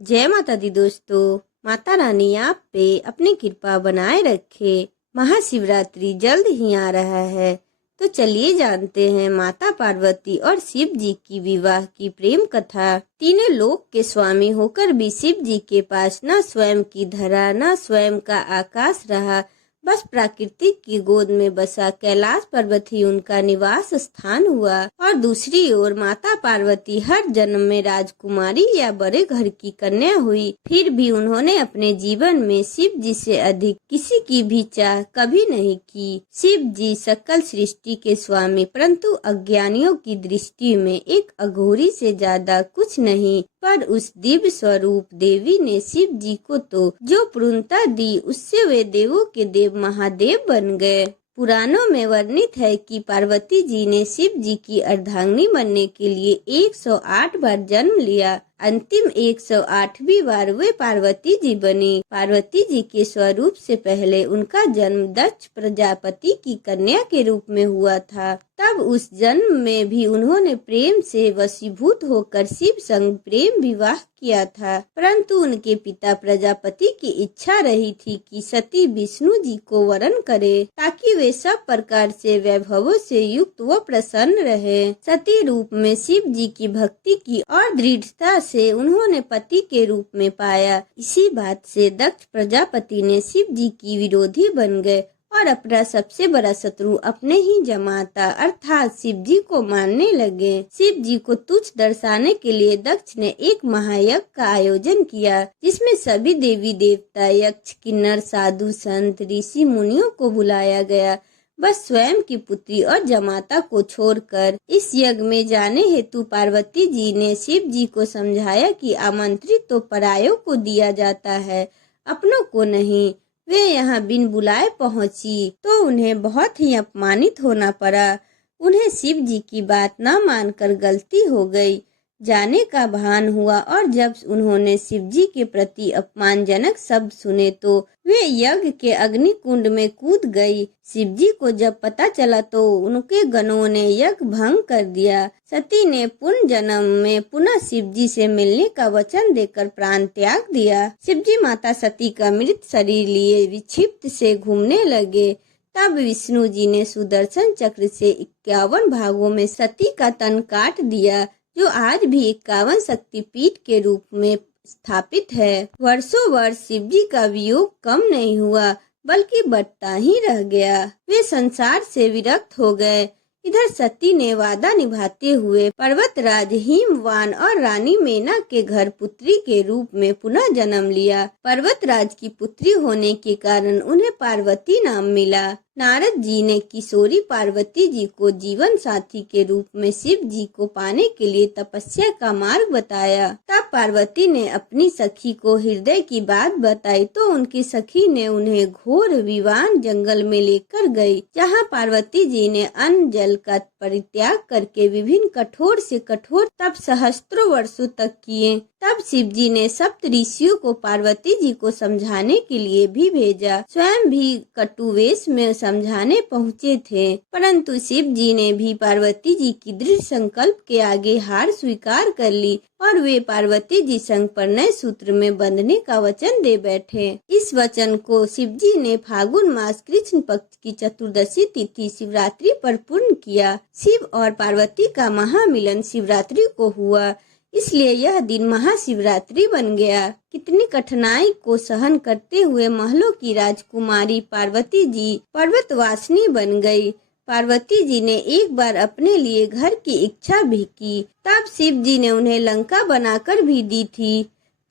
जय माता दी दोस्तों। माता रानी आप पे अपनी कृपा बनाए रखे। महाशिवरात्रि जल्द ही आ रहा है, तो चलिए जानते हैं माता पार्वती और शिव जी की विवाह की प्रेम कथा। तीनों लोक के स्वामी होकर भी शिव जी के पास न स्वयं की धरा न स्वयं का आकाश रहा, बस प्रकृति की गोद में बसा कैलाश पर्वत ही उनका निवास स्थान हुआ। और दूसरी ओर माता पार्वती हर जन्म में राजकुमारी या बड़े घर की कन्या हुई, फिर भी उन्होंने अपने जीवन में शिव जी से अधिक किसी की भी चाह कभी नहीं की। शिव जी सकल सृष्टि के स्वामी, परंतु अज्ञानियों की दृष्टि में एक अघोरी से ज्यादा कुछ नहीं। पर उस दिव्य स्वरूप देवी ने शिव जी को तो जो पूर्णता दी, उससे वे देवों के देव महादेव बन गए। पुराणों में वर्णित है कि पार्वती जी ने शिव जी की अर्धांगिनी बनने के लिए 108 बार जन्म लिया। अंतिम 108वीं बार वे पार्वती जी बनी। पार्वती जी के स्वरूप से पहले उनका जन्म दक्ष प्रजापति की कन्या के रूप में हुआ था। तब उस जन्म में भी उन्होंने प्रेम से वशीभूत होकर शिव संग प्रेम विवाह किया था, परंतु उनके पिता प्रजापति की इच्छा रही थी कि सती विष्णु जी को वरण करे, ताकि वे सब प्रकार से वैभवों से युक्त व प्रसन्न रहे। सती रूप में शिव जी की भक्ति की और दृढ़ता से उन्होंने पति के रूप में पाया। इसी बात से दक्ष प्रजापति ने शिव जी की विरोधी बन गए और अपना सबसे बड़ा शत्रु अपने ही जमाता अर्थात शिव जी को मानने लगे। शिव जी को तुच्छ दर्शाने के लिए दक्ष ने एक महायज्ञ का आयोजन किया, जिसमें सभी देवी देवता, यक्ष, किन्नर, साधु, संत, ऋषि, मुनियों को बुलाया गया, बस स्वयं की पुत्री और जमाता को छोड़कर। इस यज्ञ में जाने हेतु पार्वती जी ने शिव जी को समझाया कि आमंत्रित तो परायों को दिया जाता है, अपनों को नहीं। वे यहाँ बिन बुलाए पहुंची तो उन्हें बहुत ही अपमानित होना पड़ा। उन्हें शिव जी की बात न मानकर गलती हो गई, जाने का भान हुआ, और जब उन्होंने शिव जी के प्रति अपमानजनक शब्द सुने तो वे यज्ञ के अग्नि कुंड में कूद गई। शिव जी को जब पता चला तो उनके गणों ने यज्ञ भंग कर दिया। सती ने पुनः जन्म में पुनः शिव जी से मिलने का वचन देकर प्राण त्याग दिया। शिव जी माता सती का मृत शरीर लिए विक्षिप्त से घूमने लगे। तब विष्णु जी ने सुदर्शन चक्र से 51 भागों में सती का तन काट दिया, जो आज भी 51 शक्तिपीठ के रूप में स्थापित है। वर्षों वर्ष शिव जी का वियोग कम नहीं हुआ, बल्कि बढ़ता ही रह गया। वे संसार से विरक्त हो गए। इधर सती ने वादा निभाते हुए पर्वतराज हिमवान और रानी मेना के घर पुत्री के रूप में पुनः जन्म लिया। पर्वतराज की पुत्री होने के कारण उन्हें पार्वती नाम मिला। नारद जी ने किशोरी पार्वती जी को जीवन साथी के रूप में शिव जी को पाने के लिए तपस्या का मार्ग बताया। तब पार्वती ने अपनी सखी को हृदय की बात बताई तो उनकी सखी ने उन्हें घोर विवान जंगल में लेकर गई, जहाँ पार्वती जी ने अन्न जल का परित्याग करके विभिन्न कठोर से कठोर तप सहस्त्रों वर्षों तक किए। तब शिव जी ने सप्त ऋषियों को पार्वती जी को समझाने के लिए भी भेजा। स्वयं भी कटुवेश में समझाने पहुँचे थे, परंतु शिव जी ने भी पार्वती जी की दृढ़ संकल्प के आगे हार स्वीकार कर ली और वे पार्वती जी संग परिणय सूत्र में बंधने का वचन दे बैठे। इस वचन को शिव जी ने फागुन मास कृष्ण पक्ष की चतुर्दशी तिथि शिवरात्रि पर पूर्ण किया। शिव और पार्वती का महामिलन शिवरात्रि को हुआ, इसलिए यह दिन महाशिवरात्रि बन गया। कितनी कठिनाई को सहन करते हुए महलों की राजकुमारी पार्वती जी पर्वतवासिनी बन गई। पार्वती जी ने एक बार अपने लिए घर की इच्छा भी की, तब शिव जी ने उन्हें लंका बनाकर भी दी थी।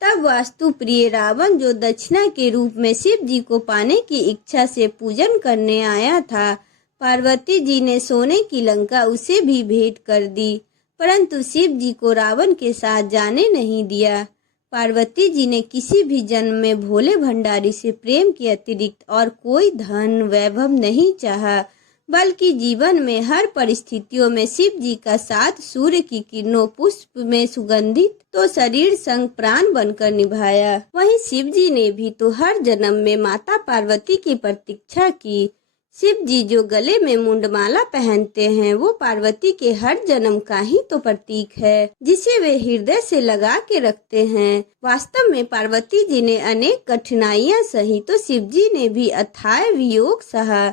तब वास्तु प्रिय रावण, जो दक्षिणा के रूप में शिव जी को पाने की इच्छा से पूजन करने आया था, पार्वती जी ने सोने की लंका उसे भी भेंट कर दी, परंतु शिव जी को रावण के साथ जाने नहीं दिया। पार्वती जी ने किसी भी जन्म में भोले भंडारी से प्रेम के अतिरिक्त और कोई धन वैभव नहीं चाहा, बल्कि जीवन में हर परिस्थितियों में शिव जी का साथ सूर्य की किरणों पुष्प में सुगंधित तो शरीर संग प्राण बनकर निभाया। वहीं शिव जी ने भी तो हर जन्म में माता पार्वती की प्रतीक्षा की। शिव जी जो गले में मुंडमाला पहनते हैं वो पार्वती के हर जन्म का ही तो प्रतीक है, जिसे वे हृदय से लगा के रखते हैं। वास्तव में पार्वती जी ने अनेक कठिनाइयां सही तो शिव जी ने भी अथाह वियोग सहा।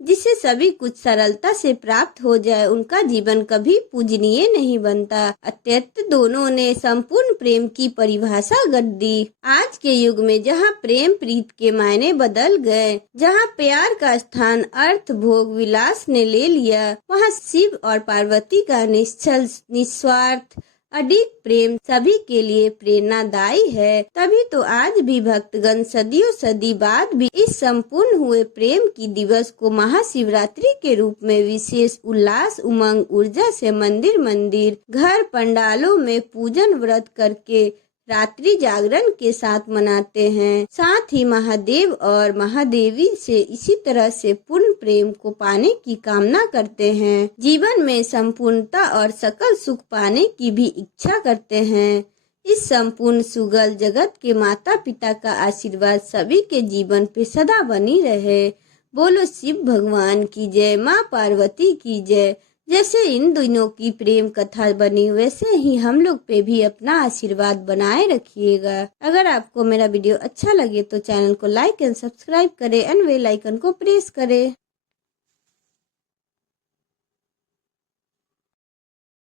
जिसे सभी कुछ सरलता से प्राप्त हो जाए उनका जीवन कभी पूजनीय नहीं बनता। अत्यंत दोनों ने संपूर्ण प्रेम की परिभाषा गढ़ दी। आज के युग में जहाँ प्रेम प्रीत के मायने बदल गए, जहाँ प्यार का स्थान अर्थ भोग विलास ने ले लिया, वहाँ शिव और पार्वती का निश्चल निस्वार्थ अडिग प्रेम सभी के लिए प्रेरणादायी है। तभी तो आज भी भक्तगण सदियों सदी बाद भी इस संपूर्ण हुए प्रेम की दिवस को महाशिवरात्रि के रूप में विशेष उल्लास उमंग ऊर्जा से मंदिर मंदिर घर पंडालों में पूजन व्रत करके रात्रि जागरण के साथ मनाते हैं। साथ ही महादेव और महादेवी से इसी तरह से पूर्ण प्रेम को पाने की कामना करते हैं। जीवन में संपूर्णता और सकल सुख पाने की भी इच्छा करते हैं। इस संपूर्ण सुगल जगत के माता पिता का आशीर्वाद सभी के जीवन पे सदा बनी रहे। बोलो शिव भगवान की जय, माँ पार्वती की जय। जैसे इन दोनों की प्रेम कथा बनी वैसे ही हम लोग पे भी अपना आशीर्वाद बनाए रखिएगा। अगर आपको मेरा वीडियो अच्छा लगे तो चैनल को लाइक एंड सब्सक्राइब करें एंड बेल आइकन को प्रेस करें।